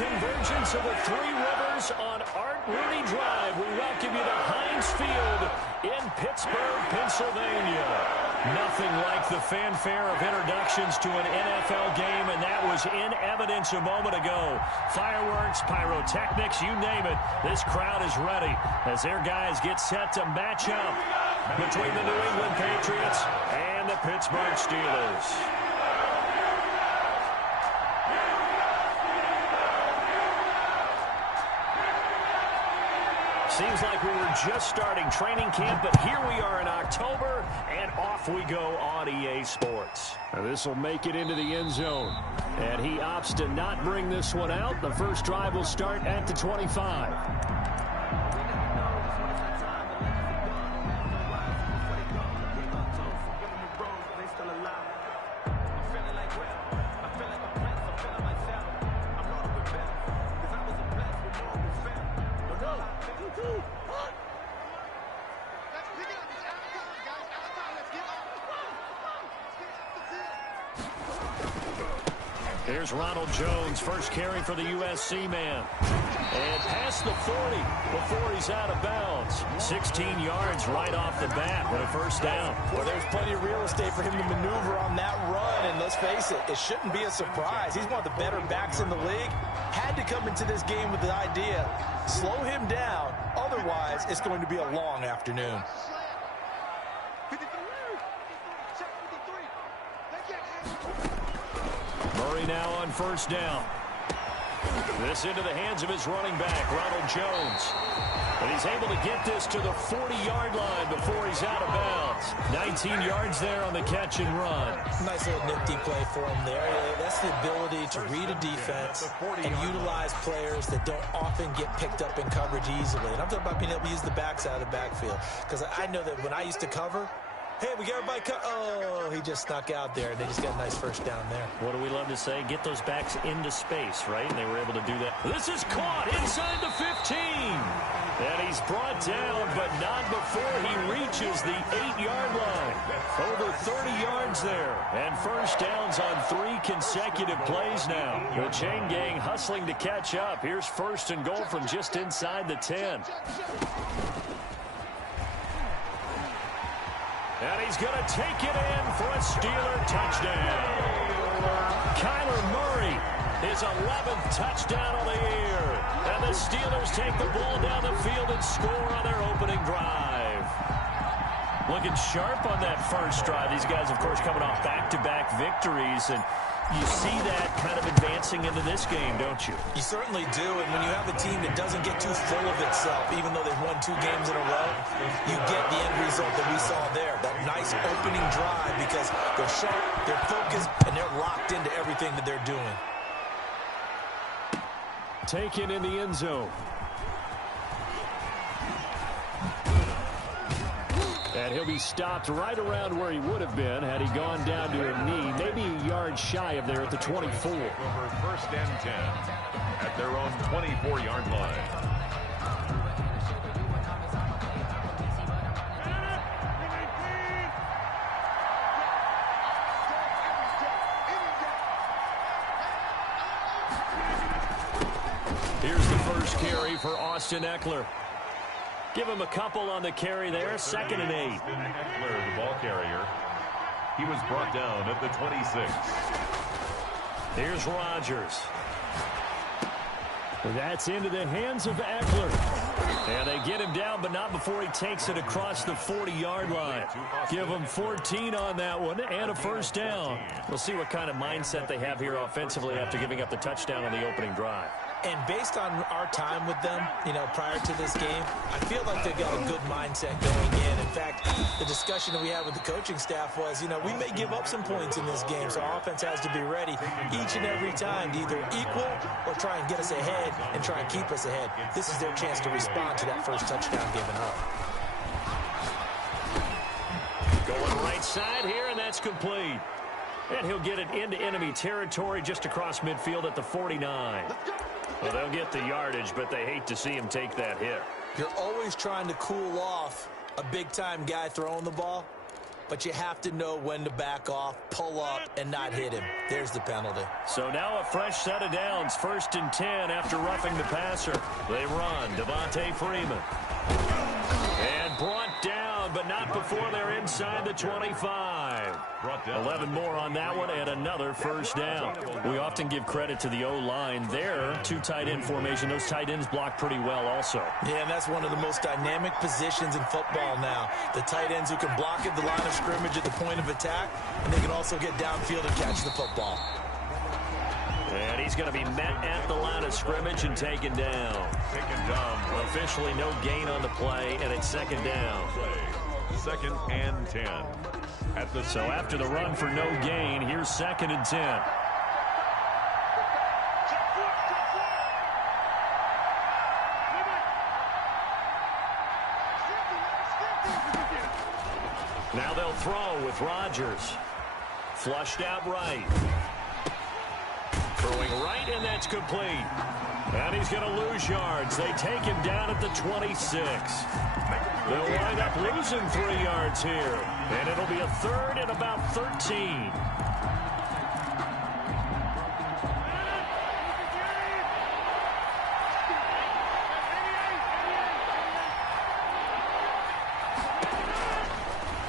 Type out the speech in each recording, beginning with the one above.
convergence of the Three Rivers on Art Rooney Drive. We welcome you to Heinz Field in Pittsburgh, Pennsylvania. Nothing like the fanfare of introductions to an NFL game, and that was in evidence a moment ago. Fireworks, pyrotechnics, you name it. This crowd is ready as their guys get set to match up between the New England Patriots and the Pittsburgh Steelers. Seems like we were just starting training camp, but here we are in October, and off we go on EA Sports. Now this will make it into the end zone, and he opts to not bring this one out. The first drive will start at the 25. Here's Ronald Jones, first carry for the USC man. And past the 40 before he's out of bounds. 16 yards right off the bat with a first down. Well, there's plenty of real estate for him to maneuver on that run. And let's face it, it shouldn't be a surprise. He's one of the better backs in the league. Had to come into this game with the idea, slow him down. Otherwise, it's going to be a long afternoon. Murray now on first down. This into the hands of his running back, Ronald Jones. And he's able to get this to the 40-yard line before he's out of bounds. 19 yards there on the catch and run. Nice little nifty play for him there. That's the ability to read a defense and utilize players that don't often get picked up in coverage easily. And I'm talking about being able to use the backs out of the backfield. Because I know that when I used to cover, hey, we got everybody cut. Oh, he just snuck out there, and they just got a nice first down there. What do we love to say? Get those backs into space, right? And they were able to do that. This is caught inside the 15. And he's brought down, but not before he reaches the 8-yard line. Over 30 yards there. And first downs on 3 consecutive plays now. The chain gang hustling to catch up. Here's first and goal from just inside the 10. And he's going to take it in for a Steeler touchdown. Kyler Murray, his 11th touchdown of the year. And the Steelers take the ball down the field and score on their opening drive. Looking sharp on that first drive. These guys, of course, coming off back-to-back victories. And you see that kind of advancing into this game, don't you? You certainly do, and when you have a team that doesn't get too full of itself, even though they've won 2 games in a row, you get the end result that we saw there, that nice opening drive, because they're sharp, they're focused, and they're locked into everything that they're doing. Taken in the end zone. And he'll be stopped right around where he would have been had he gone down to a knee, maybe a yard shy of there at the 24. First and 10 at their own 24-yard line. Here's the first carry for Austin Ekeler. Give him a couple on the carry there, 2nd and 8. Ekeler, the ball carrier. He was brought down at the 26. Here's Rodgers. That's into the hands of Ekeler. And they get him down, but not before he takes it across the 40-yard line. Give him 14 on that one and a first down. We'll see what kind of mindset they have here offensively after giving up the touchdown on the opening drive. And based on our time with them, prior to this game, I feel like they've got a good mindset going in. In fact, the discussion that we had with the coaching staff was, we may give up some points in this game, so our offense has to be ready each and every time to either equal or try and get us ahead and try and keep us ahead. This is their chance to respond to that first touchdown given up. Going right side here, and that's complete. And he'll get it into enemy territory just across midfield at the 49. Well, they'll get the yardage, but they hate to see him take that hit. You're always trying to cool off a big-time guy throwing the ball. but you have to know when to back off, pull up, and not hit him. There's the penalty. So now a fresh set of downs, 1st and 10 after roughing the passer. They run, Devontae Freeman. And brought down, but not before they're inside the 25. 11 more on that one, and another first down. We often give credit to the O-line there. 2 tight end formation. Those tight ends block pretty well also. Yeah, and that's one of the most dynamic positions in football now. The tight ends who can block at the line of scrimmage at the point of attack, and they can also get downfield and catch the football. And he's going to be met at the line of scrimmage and taken down. Officially no gain on the play, and it's 2nd down. 2nd and 10. So after the run for no gain, here's 2nd and 10. Now they'll throw with Rodgers. Flushed out right. Throwing right, and that's complete. And he's going to lose yards. They take him down at the 26. They'll wind up losing 3 yards here. And it'll be a 3rd and about 13.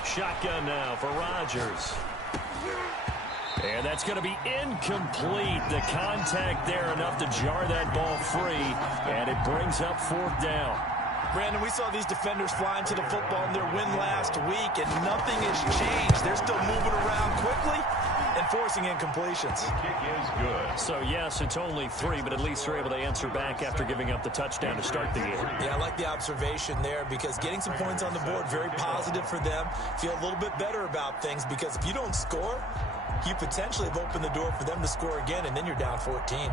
Shotgun now for Rodgers. And that's going to be incomplete. The contact there enough to jar that ball free. And it brings up 4th down. Brandon, we saw these defenders flying to the football in their win last week, and nothing has changed. They're still moving around quickly and forcing incompletions. The kick is good. So, yes, it's only 3, but at least they're able to answer back after giving up the touchdown to start the game. Yeah, I like the observation there because getting some points on the board, very positive for them. Feel a little bit better about things because if you don't score, you potentially have opened the door for them to score again, and then you're down 14.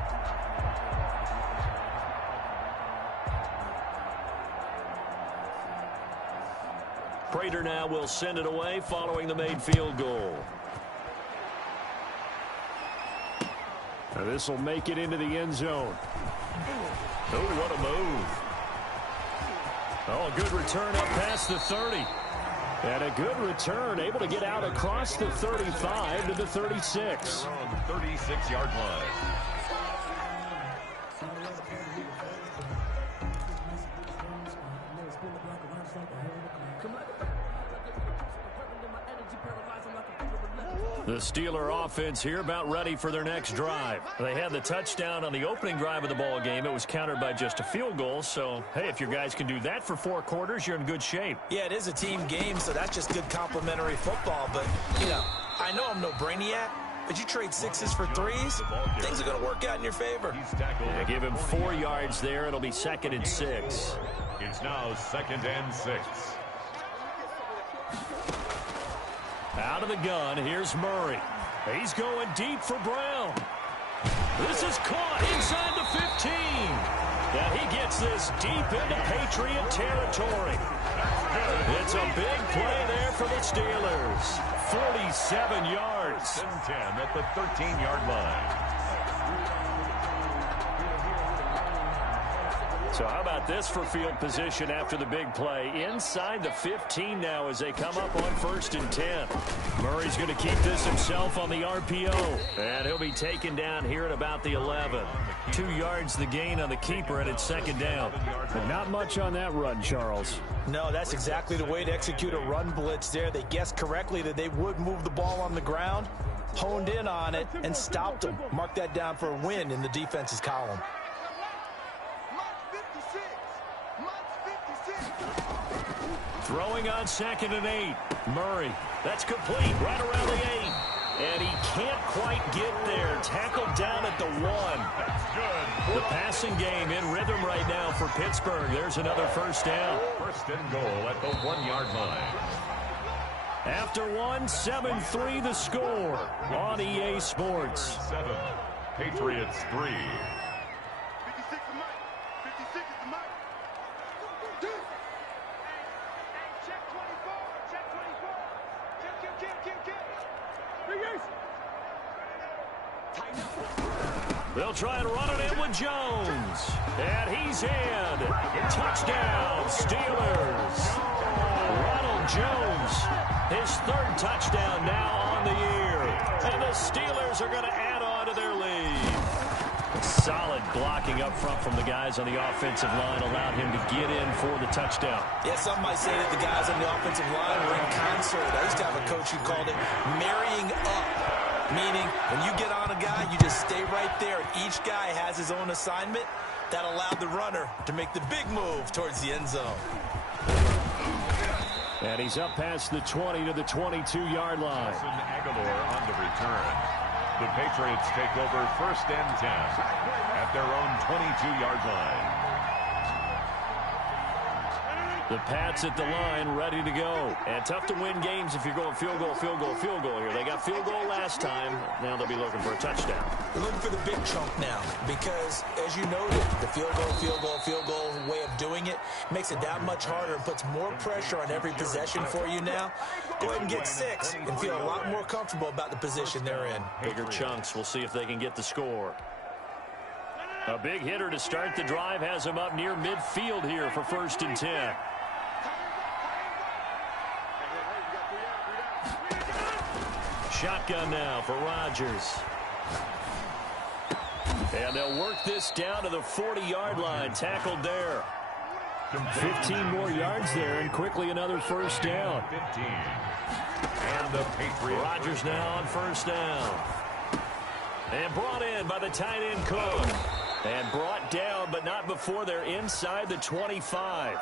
Prater now will send it away following the made field goal. This will make it into the end zone. Oh, what a move. Oh, a good return up past the 30. And a good return, able to get out across the 35 to the 36. On the 36-yard line. The Steeler offense here about ready for their next drive. They had the touchdown on the opening drive of the ball game. It was countered by just a field goal. So, hey, if your guys can do that for 4 quarters, you're in good shape. Yeah, it is a team game, so that's just good complimentary football. But, you know, I know I'm no brainiac, but you trade 6s for 3s, things are going to work out in your favor. Yeah, give him 4 yards there. It'll be 2nd and 6. It's now 2nd and 6. Out of the gun, here's Murray. He's going deep for Brown. This is caught inside the 15. And he gets this deep into Patriot territory. It's a big play there for the Steelers. 47 yards. 10 at the 13-yard line. So how about this for field position after the big play? Inside the 15 now as they come up on 1st and 10. Murray's going to keep this himself on the RPO. And he'll be taken down here at about the 11. 2 yards the gain on the keeper, and it's 2nd down. But not much on that run, Charles. No, that's exactly the way to execute a run blitz there. They guessed correctly that they would move the ball on the ground, honed in on it, and stopped them. Mark that down for a win in the defense's column. Throwing on 2nd and 8. Murray. That's complete right around the 8. And he can't quite get there. Tackled down at the 1. That's good. The passing game in rhythm right now for Pittsburgh. There's another first down. 1st and goal at the 1-yard line. After 1, 7-3 the score on EA Sports. 7. Patriots 3. They'll try and run it in with Jones. And he's in. Touchdown, Steelers. Ronald Jones, his third touchdown now on the year. And the Steelers are going to add on to their lead. Solid blocking up front from the guys on the offensive line allowed him to get in for the touchdown. Yeah, some might say that the guys on the offensive line were in concert. I used to have a coach who called it marrying up, meaning when you get on a guy, you just stay right there. Each guy has his own assignment that allowed the runner to make the big move towards the end zone. And he's up past the 20 to the 22-yard line. Aguilar on the return. The Patriots take over 1st and 10 at their own 22-yard line. The Pats at the line, ready to go. And tough to win games if you're going field goal, field goal, field goal here. They got field goal last time. Now they'll be looking for a touchdown. They're looking for the big chunk now because, as you noted, the field goal way of doing it makes it that much harder and puts more pressure on every possession for you now. Go ahead and get 6 and feel a lot more comfortable about the position they're in. Bigger chunks. We'll see if they can get the score. A big hitter to start the drive has him up near midfield here for 1st and 10. Shotgun now for Rodgers. And they'll work this down to the 40-yard line. Tackled there. 15 more yards there, and quickly another 1st down. 15. And the Patriots. Rodgers now on 1st down. And brought in by the tight end Cook. And brought down, but not before they're inside the 25.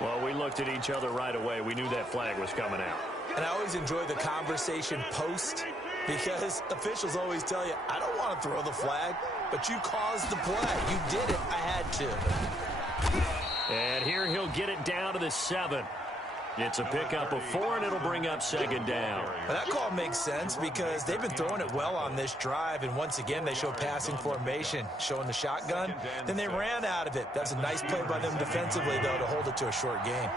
Well, we looked at each other right away. We knew that flag was coming out. And I always enjoy the conversation post because officials always tell you, I don't want to throw the flag, but you caused the play. You did it. I had to. And here he'll get it down to the 7. It's a pickup of 4, and it'll bring up 2nd down. Well, that call makes sense because they've been throwing it well on this drive, and once again they show passing formation, showing the shotgun. Then they ran out of it. That's a nice play by them defensively, though, to hold it to a short game.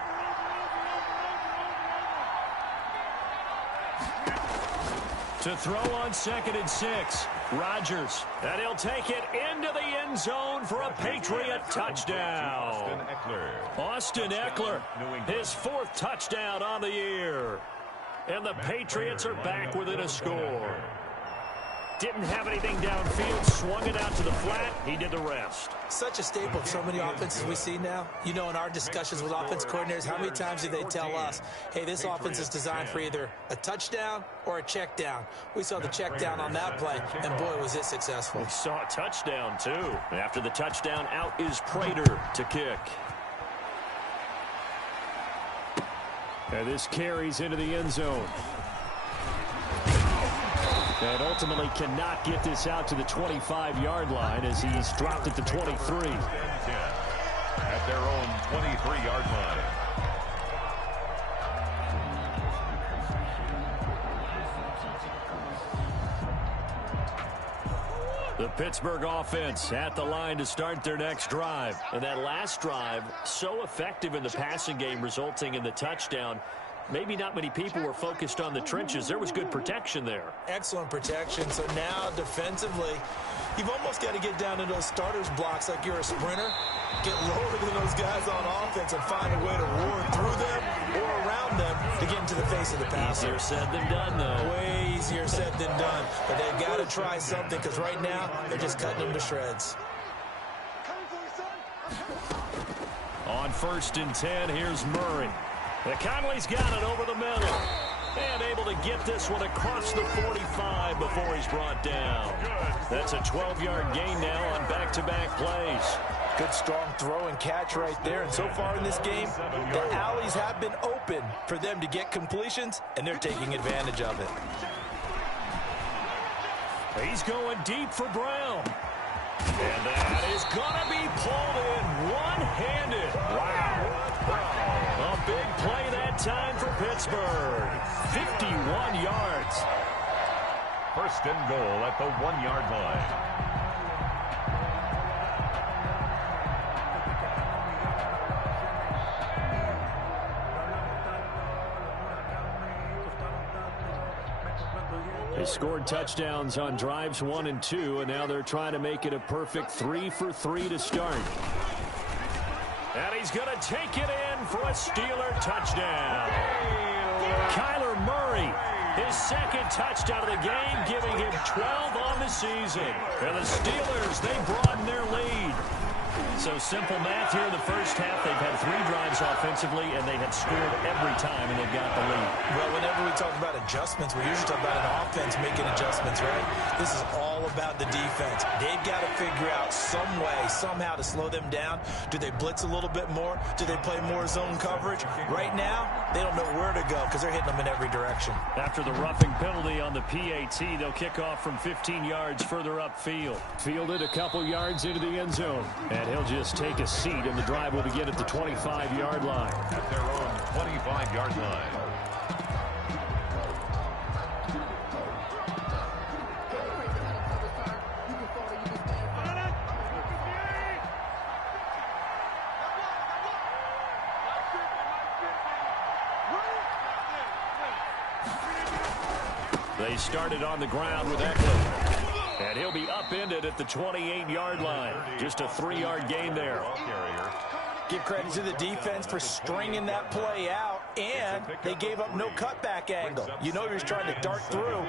To throw on 2nd and 6, Rodgers. And he'll take it into the end zone for a Patriot touchdown. Austin Eckler, his 4th touchdown on the year. And the Patriots are back within a score. Didn't have anything downfield, swung it out to the flat. He did the rest. Such a staple of so many offenses we see now. You know, in our discussions with offense coordinators, how many times do they tell us, hey, this offense is designed for either a touchdown or a check down. We saw the check down on that play, and boy, was it successful. We saw a touchdown, too. After the touchdown, out is Prater to kick. And this carries into the end zone. And ultimately cannot get this out to the 25-yard line as he's dropped at the 23. At their own 23-yard line. The Pittsburgh offense at the line to start their next drive. And that last drive, so effective in the passing game, resulting in the touchdown. Maybe not many people were focused on the trenches. There was good protection there. Excellent protection. So now defensively, you've almost got to get down to those starters blocks like you're a sprinter. Get lower than those guys on offense and find a way to roar through them or around them to get into the face of the passer. Easier said than done, though. Way easier said than done. But they've got to try something because right now they're just cutting them to shreds. On 1st and 10, here's Murray. Conley's got it over the middle. And able to get this one across the 45 before he's brought down. That's a 12-yard gain now on back-to-back plays. Good strong throw and catch right there. And so far in this game, the alleys have been open for them to get completions, and they're taking advantage of it. He's going deep for Brown. And that is going to be pulled in one-handed. Wow. A big play that time for Pittsburgh. 51 yards. 1st and goal at the 1-yard line. They scored touchdowns on drives 1 and 2, and now they're trying to make it a perfect 3 for 3 to start. And he's going to take it in for a Steeler touchdown. Kyler Murray, his second touchdown of the game, giving him 12 on the season. And the Steelers, they broaden their lead. So simple math here in the first half. They've had 3 drives offensively, and they had scored every time, and they've got the lead. Well, whenever we talk about adjustments, we usually talk about an offense making adjustments, right? This is all about the defense. They've got to figure out some way, somehow to slow them down. Do they blitz a little bit more? Do they play more zone coverage? Right now, they don't know where to go because they're hitting them in every direction. After the roughing penalty on the PAT, they'll kick off from 15 yards further upfield. Fielded a couple yards into the end zone, and he'll just take a seat, and the drive will begin at the 25-yard line. At their own 25-yard line. They started on the ground with Eckler. And he'll be upended at the 28-yard line. Just a 3-yard gain there. Give credit to the defense for stringing that play out, and they gave up no cutback angle. You know he was trying to dart through.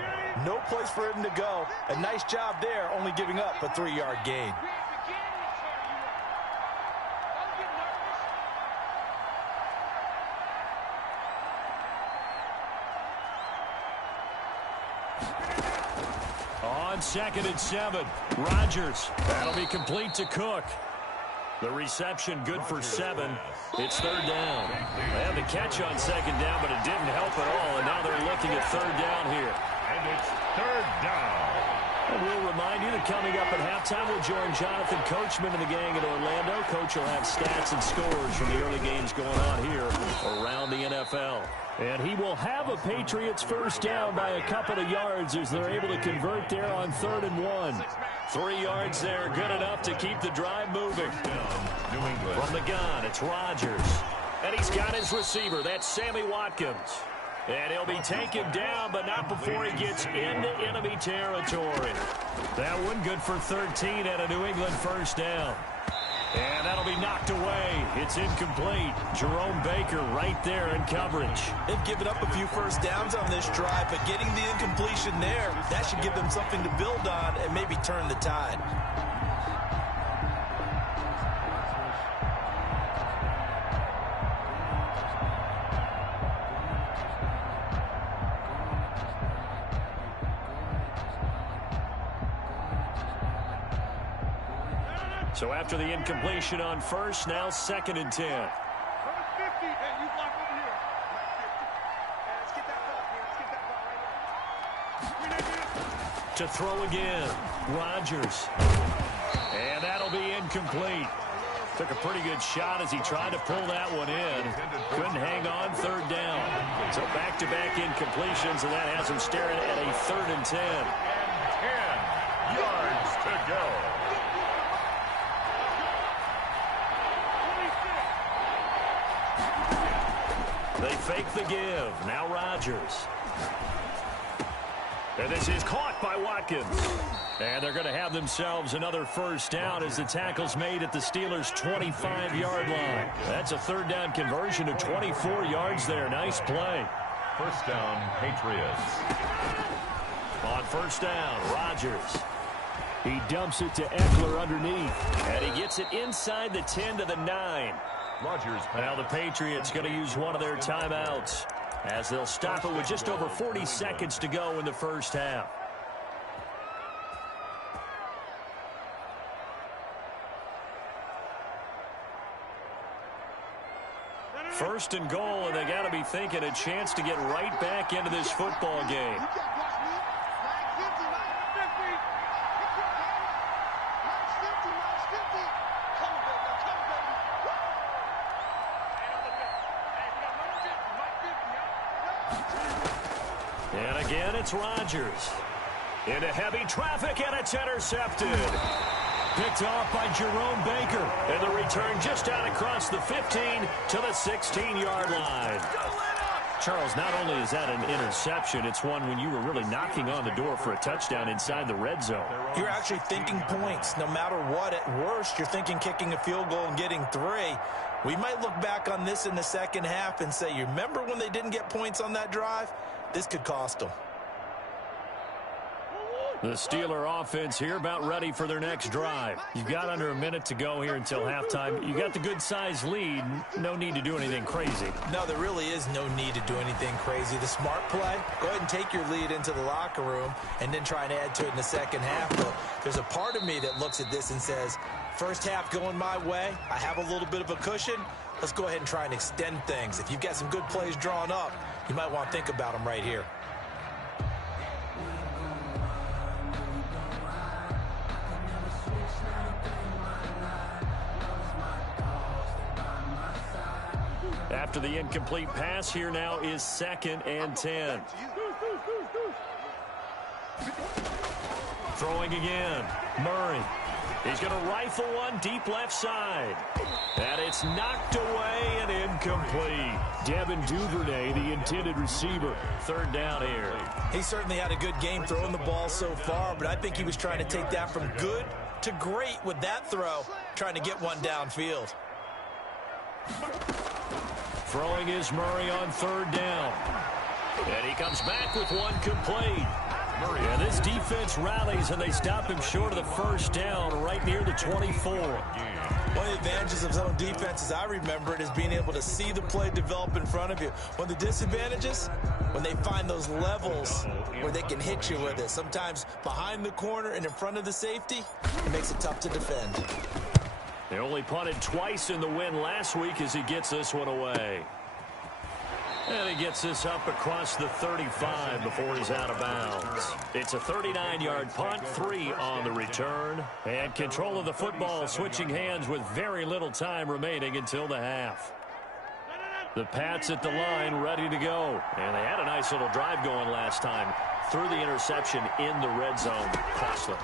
No place for him to go. A nice job there, only giving up a 3-yard gain. On 2nd and 7, Rodgers. That'll be complete to Cook. The reception good for 7. It's 3rd down. They had the catch on 2nd down, but it didn't help at all, and now they're looking at 3rd down here. And it's 3rd down. And we'll remind you that coming up at halftime, we'll join Jonathan Coachman and the gang in Orlando. Coach will have stats and scores from the early games going on here around the NFL. And he will have a Patriots first down by a couple of yards as they're able to convert there on 3rd and 1. 3 yards there, good enough to keep the drive moving. New England. From the gun, it's Rodgers. And he's got his receiver. That's Sammy Watkins. And he'll be taken down, but not before he gets into enemy territory. That one good for 13 and a New England first down. And that'll be knocked away. It's incomplete. Jerome Baker right there in coverage. They've given up a few first downs on this drive, but getting the incompletion there, that should give them something to build on and maybe turn the tide. So after the incompletion on first, now 2nd and 10. To throw again, Rodgers. And that'll be incomplete. Took a pretty good shot as he tried to pull that one in. Couldn't hang on, 3rd down. So back-to-back incompletions, and that has him staring at a 3rd and 10. And 10 yards to go. They fake the give. Now Rodgers. And this is caught by Watkins. And they're going to have themselves another first down as the tackle's made at the Steelers' 25-yard line. That's a 3rd down conversion of 24 yards there. Nice play. First down, Patriots. On first down, Rodgers. He dumps it to Eckler underneath. And he gets it inside the 10 to the 9. Rodgers. Now the Patriots going to use one of their timeouts as they'll stop it with just over 40 seconds to go in the first half. First and goal, and they got to be thinking a chance to get right back into this football game. And again, it's Rodgers. Into heavy traffic, and it's intercepted. Picked off by Jerome Baker. And the return just out across the 15 to the 16-yard line. Charles, not only is that an interception, it's one when you were really knocking on the door for a touchdown inside the red zone. You're actually thinking points. No matter what, at worst, you're thinking kicking a field goal and getting 3. We might look back on this in the second half and say, you remember when they didn't get points on that drive? This could cost them. The Steeler offense here about ready for their next drive. You've got under a minute to go here until halftime. You got the good-sized lead. No need to do anything crazy. No, there really is no need to do anything crazy. The smart play, go ahead and take your lead into the locker room and then try and add to it in the second half. But there's a part of me that looks at this and says, first half going my way, I have a little bit of a cushion. Let's go ahead and try and extend things. If you've got some good plays drawn up, you might want to think about them right here. After the incomplete pass, here now is 2nd and 10. Throwing again. Murray. He's going to rifle one deep left side. And it's knocked away and incomplete. Devin Duvernay, the intended receiver. 3rd down here. He certainly had a good game throwing the ball so far, but I think he was trying to take that from good to great with that throw, trying to get one downfield. Throwing is Murray on 3rd down. And he comes back with one complete. And this defense rallies, and they stop him short of the 1st down right near the 24. One of the advantages of zone defenses, I remember it, is being able to see the play develop in front of you. One of the disadvantages, when they find those levels where they can hit you with it. Sometimes behind the corner and in front of the safety, it makes it tough to defend. They only punted twice in the win last week as he gets this one away. And he gets this up across the 35 before he's out of bounds. It's a 39-yard punt, 3 on the return. And control of the football switching hands with very little time remaining until the half. The Pats at the line ready to go. And they had a nice little drive going last time. Threw the interception in the red zone. Costly.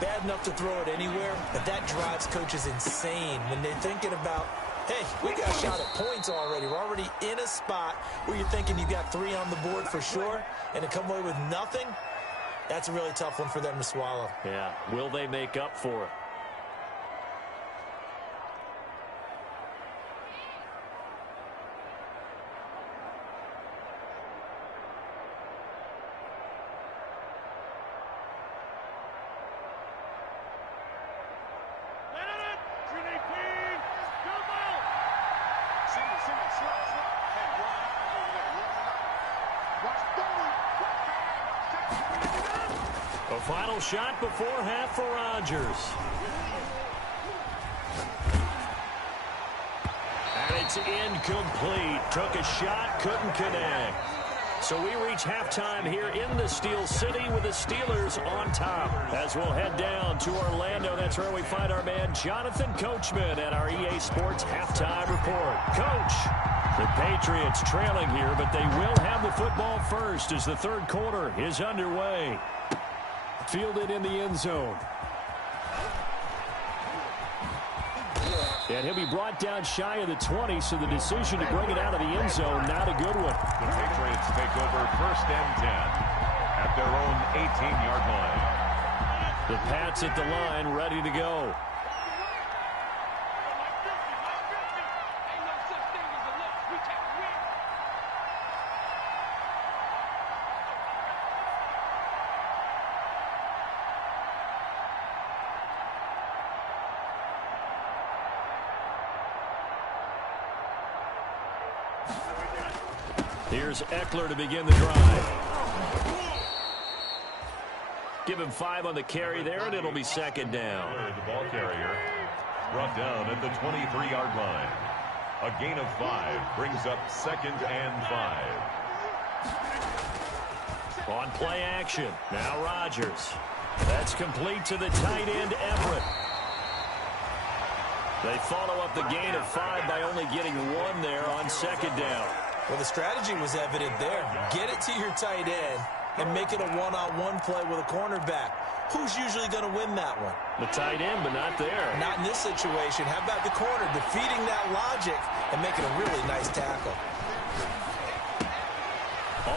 Bad enough to throw it anywhere, but that drives coaches insane when they're thinking about, hey, we got a shot at points already. We're already in a spot where you're thinking you got 3 on the board for sure, and to come away with nothing, that's a really tough one for them to swallow. Yeah, will they make up for it? A final shot before half for Rodgers. And it's incomplete. Took a shot, couldn't connect. So we reach halftime here in the Steel City with the Steelers on top. As we'll head down to Orlando, that's where we find our man Jonathan Coachman at our EA Sports Halftime Report. Coach, the Patriots trailing here, but they will have the football first as the 3rd quarter is underway. Fielded in the end zone. And he'll be brought down shy of the 20, so the decision to bring it out of the end zone, not a good one. The Patriots take over 1st and 10 at their own 18-yard line. The Pats at the line, ready to go. Here's Eckler to begin the drive. Give him 5 on the carry there, and it'll be 2nd down. The ball carrier brought down at the 23-yard line. A gain of 5 brings up 2nd and 5. On play action, now Rodgers. That's complete to the tight end, Everett. They follow up the gain of 5 by only getting 1 there on 2nd down. Well, the strategy was evident there. Get it to your tight end and make it a one-on-one play with a cornerback. Who's usually going to win that one? The tight end, but not there. Not in this situation. How about the corner defeating that logic and making a really nice tackle?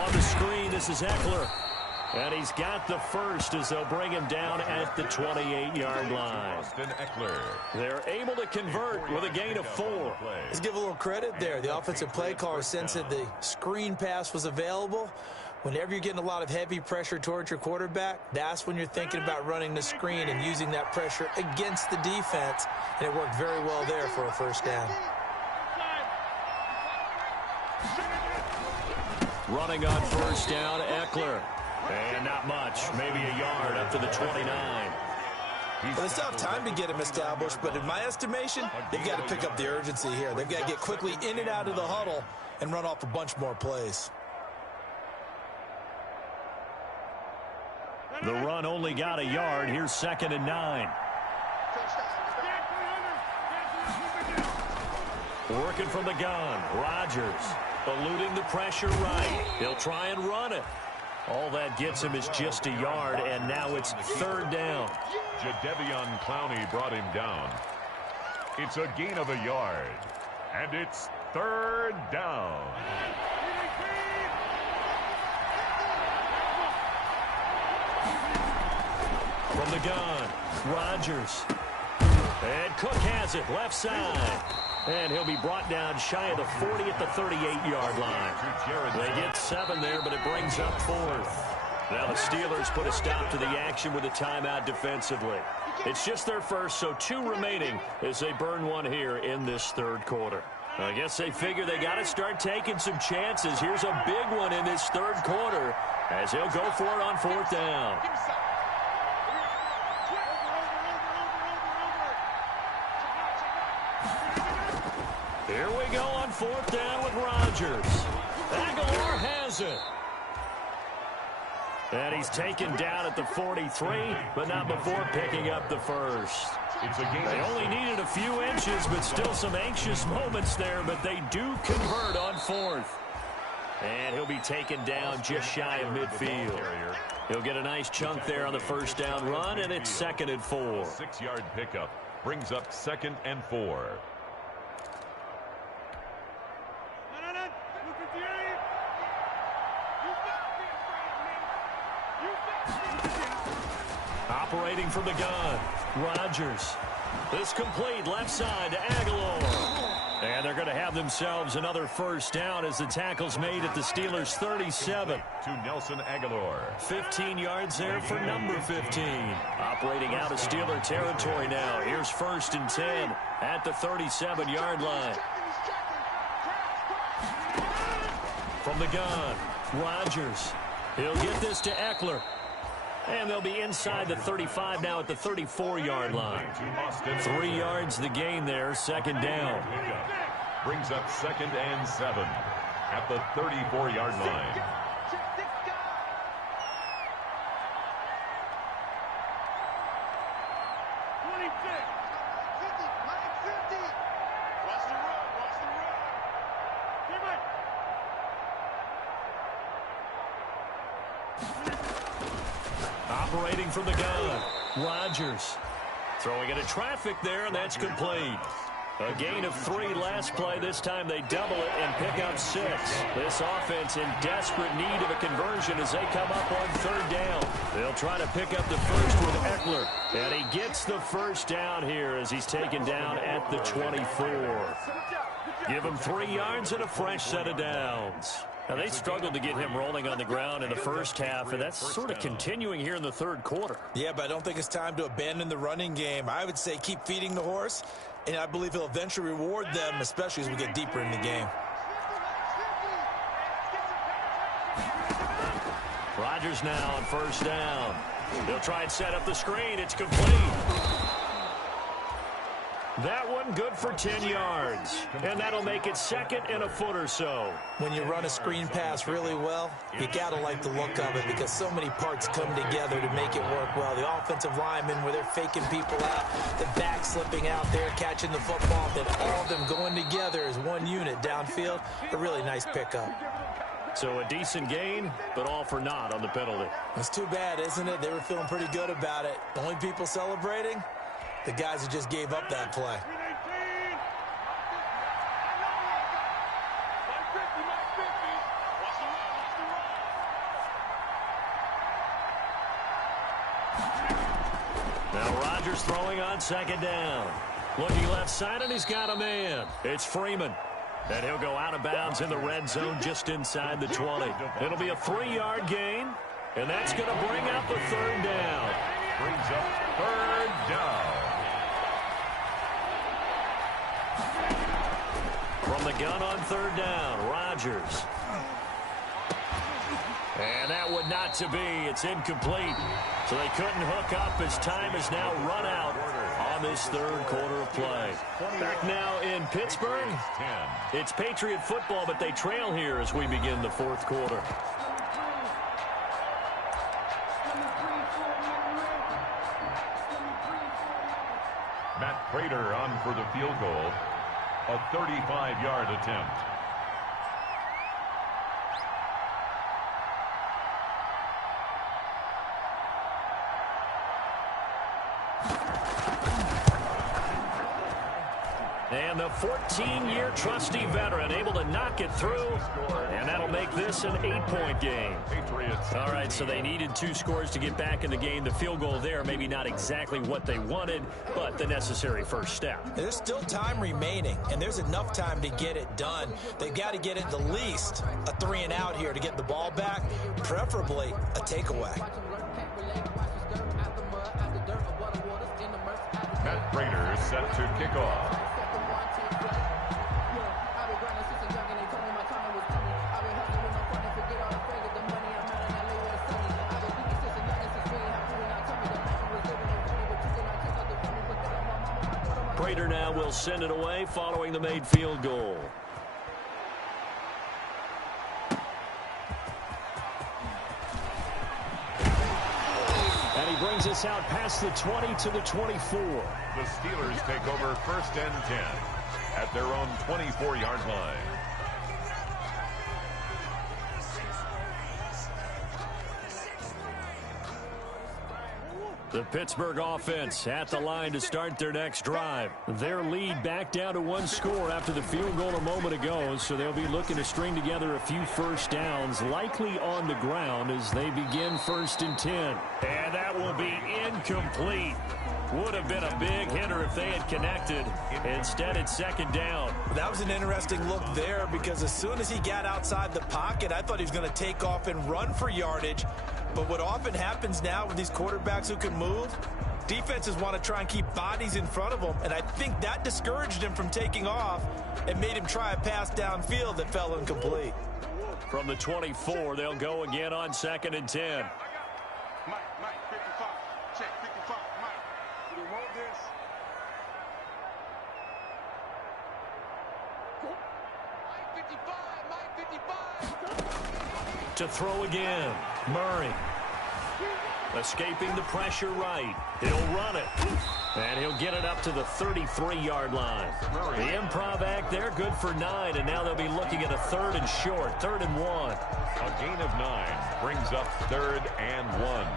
On the screen, this is Eckler. And he's got the first as they'll bring him down at the 28-yard line. Austin Eckler. They're able to convert with a gain of 4. Let's give a little credit there. The offensive play caller sensed that the screen pass was available. Whenever you're getting a lot of heavy pressure towards your quarterback, that's when you're thinking about running the screen and using that pressure against the defense. And it worked very well there for a first down. Running on first down, Eckler. And not much, maybe a yard up to the 29. Well, they still have time to get him established, but in my estimation, they've got to pick up the urgency here. They've got to get quickly in and out of the huddle and run off a bunch more plays. The run only got a yard. Here's 2nd and 9. Working from the gun. Rodgers eluding the pressure right. He'll try and run it. All that gets him is just a yard, and now it's 3rd down. Jadeveon Clowney brought him down. It's a gain of a yard, and it's 3rd down. From the gun, Rodgers. And Cook has it, left side. And he'll be brought down shy of the 40 at the 38-yard line. They get 7 there, but it brings up 4th. Now the Steelers put a stop to the action with a timeout defensively. It's just their first, so 2 remaining as they burn one here in this 3rd quarter. I guess they figure they got to start taking some chances. Here's a big one in this 3rd quarter as he'll go for it on 4th down. Here we go on 4th down with Rodgers. Aguilar has it. And he's taken down at the 43, but not before picking up the first. They only needed a few inches, but still some anxious moments there, but they do convert on 4th. And he'll be taken down just shy of midfield. He'll get a nice chunk there on the first down run, and it's 2nd and 4. 6-yard pickup brings up 2nd and 4. Operating from the gun, Rodgers. This complete left side to Aguilar. And they're going to have themselves another first down as the tackle's made at the Steelers' 37. To Nelson Aguilar. 15 yards there for number 15. Operating out of Steeler territory now. Here's 1st and 10 at the 37-yard line. From the gun, Rodgers. He'll get this to Eckler. And they'll be inside the 35 now at the 34-yard line. 3 yards the gain there, 2nd down. Brings up 2nd and 7 at the 34-yard line. Operating from the gun, Rodgers. Throwing into traffic there, and that's complete. A gain of 3 last play. This time they double it and pick up 6. This offense in desperate need of a conversion as they come up on 3rd down. They'll try to pick up the first with Eckler. And he gets the first down here as he's taken down at the 24. Give him 3 yards and a fresh set of downs. Now, they struggled to get him rolling on the ground in the first half, and that's sort of continuing here in the 3rd quarter. Yeah, but I don't think it's time to abandon the running game. I would say keep feeding the horse, and I believe he'll eventually reward them, especially as we get deeper in the game. Rodgers now on first down. They'll try and set up the screen. It's complete. That one good for 10 yards, and that'll make it 2nd and a foot or so. When you run a screen pass really well, you got to like the look of it because so many parts come together to make it work well. The offensive linemen where they're faking people out, the back slipping out there, catching the football, then all of them going together as one unit downfield. A really nice pickup. So a decent gain, but all for naught on the penalty. It's too bad, isn't it? They were feeling pretty good about it. The only people celebrating? The guys who just gave up that play. Now Rodgers throwing on second down. Looking left side, and he's got a man. It's Freeman. And he'll go out of bounds in the red zone just inside the 20. It'll be a 3-yard gain, and that's going to bring up the third down. Brings up third down. From the gun on third down, Rodgers. And that would not to be. It's incomplete. So they couldn't hook up as time is now run out on this third quarter of play. Back now in Pittsburgh. It's Patriot football, but they trail here as we begin the fourth quarter. Matt Prater on for the field goal. A 35-yard attempt. And the 14-year trusty veteran able to knock it through, and that'll make this an 8-point game. All right, so they needed 2 scores to get back in the game. The field goal there, maybe not exactly what they wanted, but the necessary first step. There's still time remaining, and there's enough time to get it done. They've got to get at the least a 3-and-out here to get the ball back, preferably a takeaway. Matt Prater is set to kick off. Prater now will send it away following the made field goal. And he brings us out past the 20 to the 24. The Steelers take over first and 10 at their own 24-yard line. The Pittsburgh offense at the line to start their next drive. Their lead back down to 1 score after the field goal a moment ago, so they'll be looking to string together a few first downs, likely on the ground as they begin first and 10. And that will be incomplete. Would have been a big hitter if they had connected. Instead, it's second down. That was an interesting look there because as soon as he got outside the pocket, I thought he was going to take off and run for yardage. But what often happens now with these quarterbacks who can move, defenses want to try and keep bodies in front of them, and I think that discouraged him from taking off and made him try a pass downfield that fell incomplete. From the 24, they'll go again on second and 10. Mike, 55. Check, 55. Mike, you don't want this? Mike, 55. To throw again, Murray. Escaping the pressure right. He'll run it. And he'll get it up to the 33-yard line. The improv act there, good for 9. And now they'll be looking at a third and short, 3rd and 1. A gain of 9 brings up 3rd and 1.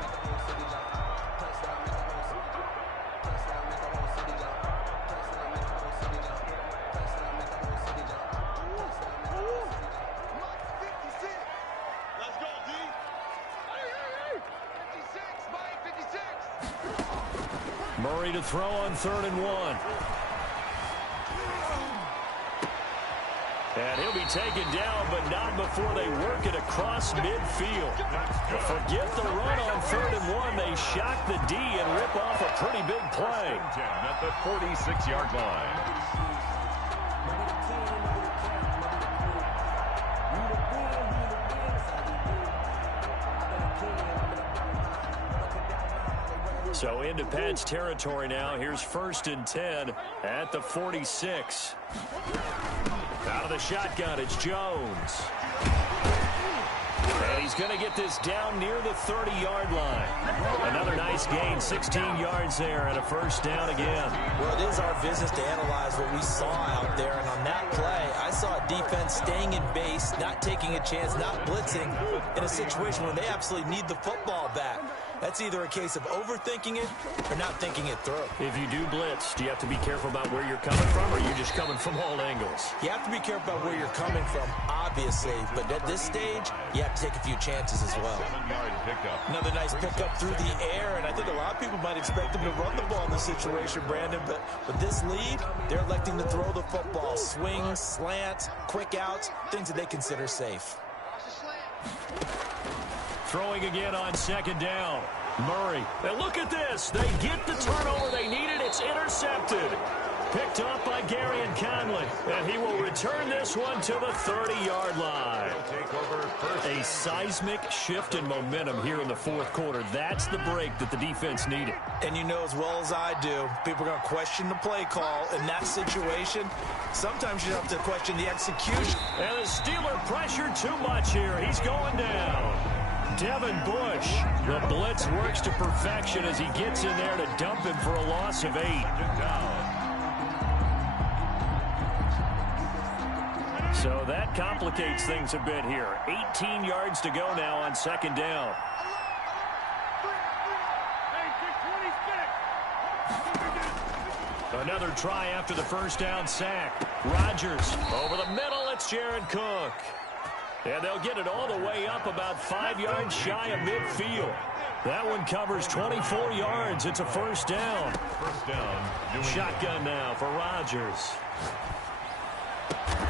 Murray to throw on 3rd and 1. And he'll be taken down, but not before they work it across midfield. Forget the run on 3rd and 1. They shock the D and rip off a pretty big play. 10 at the 46-yard line. So into Pat's territory now. Here's 1st and 10 at the 46. Out of the shotgun, it's Jones. And he's going to get this down near the 30-yard line. Another nice gain, 16 yards there, and a first down again. Well, it is our business to analyze what we saw out there, and on that play, I saw a defense staying in base, not taking a chance, not blitzing, in a situation where they absolutely need the football back. That's either a case of overthinking it or not thinking it through. If you do blitz, do you have to be careful about where you're coming from, or are you just coming from all angles? You have to be careful about where you're coming from, obviously, but at this stage, you have to take a few chances as well. 7-yard pickup. Another nice pickup through the air, and I think a lot of people might expect him to run the ball in this situation, Brandon, but with this lead, they're electing to throw the football. Swings, slants, quick outs, things that they consider safe. Throwing again on second down. Murray. And look at this. They get the turnover they needed. It's intercepted. Picked up by Garyon Conley. And he will return this one to the 30-yard line. A seismic shift in momentum here in the fourth quarter. That's the break that the defense needed. And you know as well as I do, people are going to question the play call in that situation. Sometimes you have to question the execution. And the Steeler pressure too much here. He's going down. Devin Bush. The blitz works to perfection as he gets in there to dump him for a loss of 8. So that complicates things a bit here. 18 yards to go now on second down. Another try after the first down sack. Rodgers over the middle. It's Jared Cook. And they'll get it all the way up about 5 yards shy of midfield. That one covers 24 yards. It's a first down. First down. Shotgun now for Rodgers.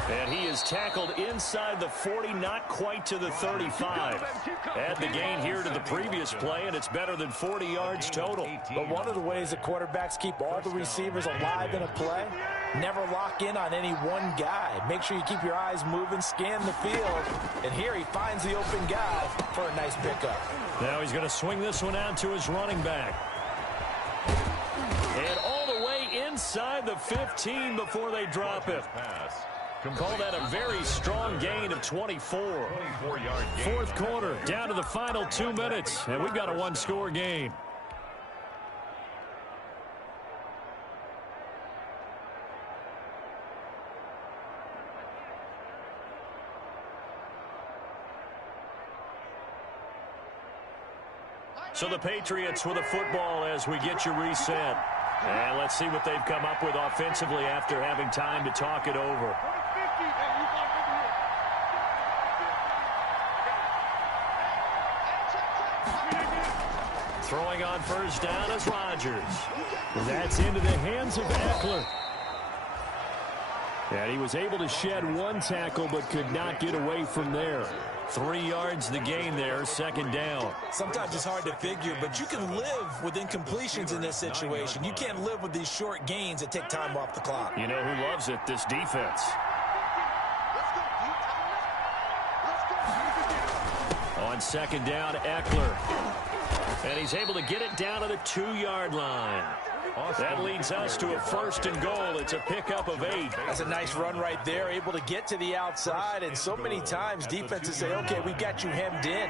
And he is tackled inside the 40, not quite to the 35. Add the gain here to the previous play, and it's better than 40 yards total. But one of the ways that quarterbacks keep all the receivers alive in a play, never lock in on any one guy. Make sure you keep your eyes moving, scan the field. And here he finds the open guy for a nice pickup. Now he's going to swing this one out to his running back. And all the way inside the 15 before they drop it. Call that a very strong gain of 24. 24-yard gain. Fourth quarter, down to the final 2 minutes, and we've got a one-score game. So the Patriots with a football as we get you reset. And let's see what they've come up with offensively after having time to talk it over. Throwing on first down is Rodgers. That's into the hands of Eckler. And he was able to shed one tackle but could not get away from there. 3 yards the gain there, second down. Sometimes it's hard to figure, but you can live with incompletions in this situation. You can't live with these short gains that take time off the clock. You know who loves it? This defense. On second down, Eckler. And he's able to get it down to the 2-yard line. That leads us to a first and goal. It's a pickup of 8. That's a nice run right there, able to get to the outside. And so many times defenses say, okay, we've got you hemmed in.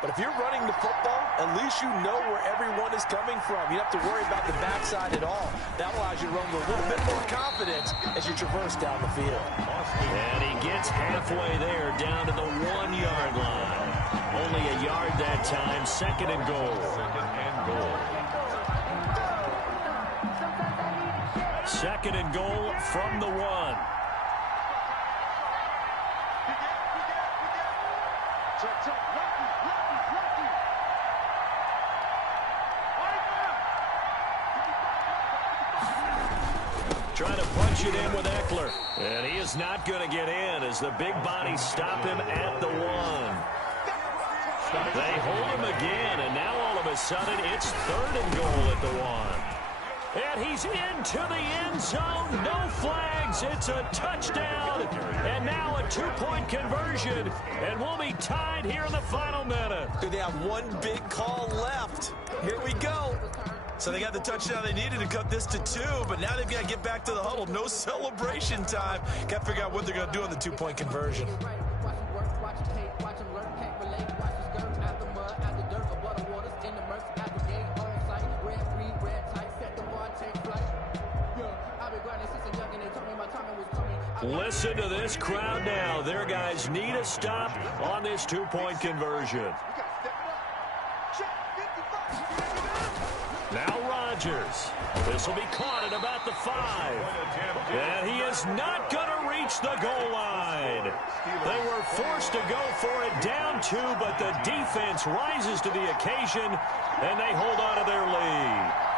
But if you're running the football, at least you know where everyone is coming from. You don't have to worry about the backside at all. That allows you to run with a little bit more confidence as you traverse down the field. And he gets halfway there, down to the 1-yard line. Only a yard that time, second and goal. Second and goal from the 1. Trying to punch it in with Eckler. And he is not going to get in as the big bodies stop him at the 1. They hold him again, and now all of a sudden it's third and goal at the 1. And he's into the end zone. No flags. It's a touchdown. And now a 2-point conversion. And we'll be tied here in the final minute. They have one big call left. Here we go. So they got the touchdown they needed to cut this to 2, but now they've got to get back to the huddle. No celebration time. Got to figure out what they're going to do on the 2-point conversion. Listen to this crowd now. Their guys need a stop on this 2-point conversion. Rodgers. This will be caught at about the 5. And he is not going to reach the goal line. They were forced to go for it down 2, but the defense rises to the occasion, and they hold on to their lead.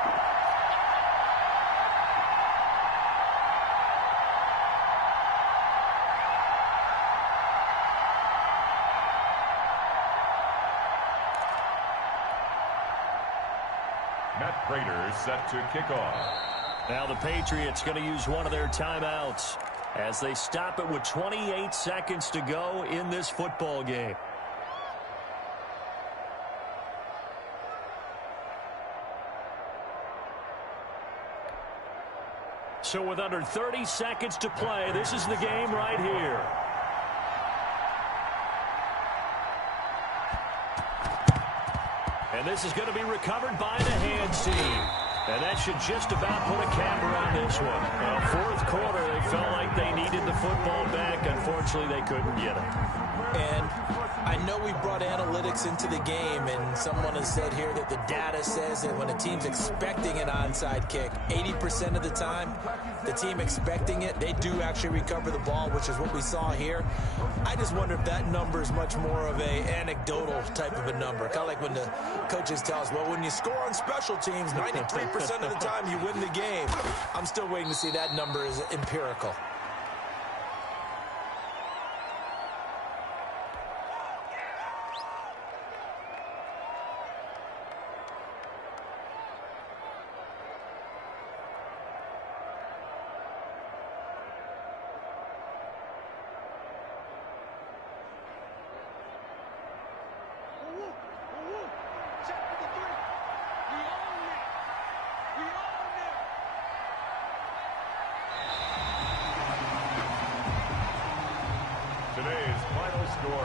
Matt Prater set to kick off. Now the Patriots going to use one of their timeouts as they stop it with 28 seconds to go in this football game. So with under 30 seconds to play, this is the game right here. And this is going to be recovered by the hands team. And that should just about put a cap around this one. Fourth quarter, they felt like they needed the football back. Unfortunately, they couldn't get it. And I know we brought analytics into the game, and someone has said here that the data says that when a team's expecting an onside kick, 80% of the time, the team expecting it, they do actually recover the ball, which is what we saw here. I just wonder if that number is much more of a anecdotal type of a number. Kind of like when the coaches tell us, well, when you score on special teams, 93% of the time you win the game. I'm still waiting to see that number is empirical.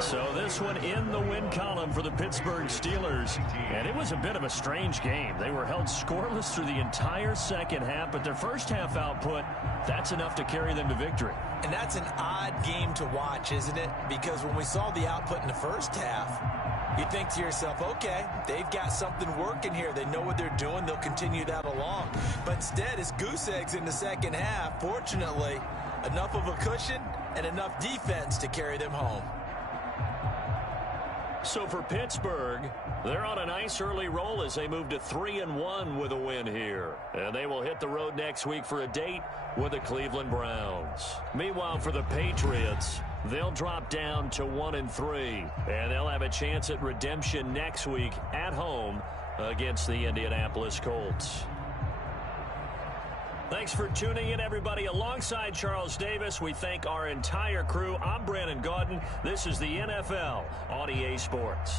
So this one in the win column for the Pittsburgh Steelers. And it was a bit of a strange game. They were held scoreless through the entire second half, but their first half output, that's enough to carry them to victory. And that's an odd game to watch, isn't it? Because when we saw the output in the first half, you think to yourself, okay, they've got something working here. They know what they're doing. They'll continue that along. But instead, it's goose eggs in the second half. Fortunately, enough of a cushion and enough defense to carry them home. So for Pittsburgh, they're on a nice early roll as they move to 3-1 with a win here. And they will hit the road next week for a date with the Cleveland Browns. Meanwhile, for the Patriots, they'll drop down to 1-3. And they'll have a chance at redemption next week at home against the Indianapolis Colts. Thanks for tuning in, everybody. Alongside Charles Davis, we thank our entire crew. I'm Brandon Gaudin. This is the NFL on EA Sports.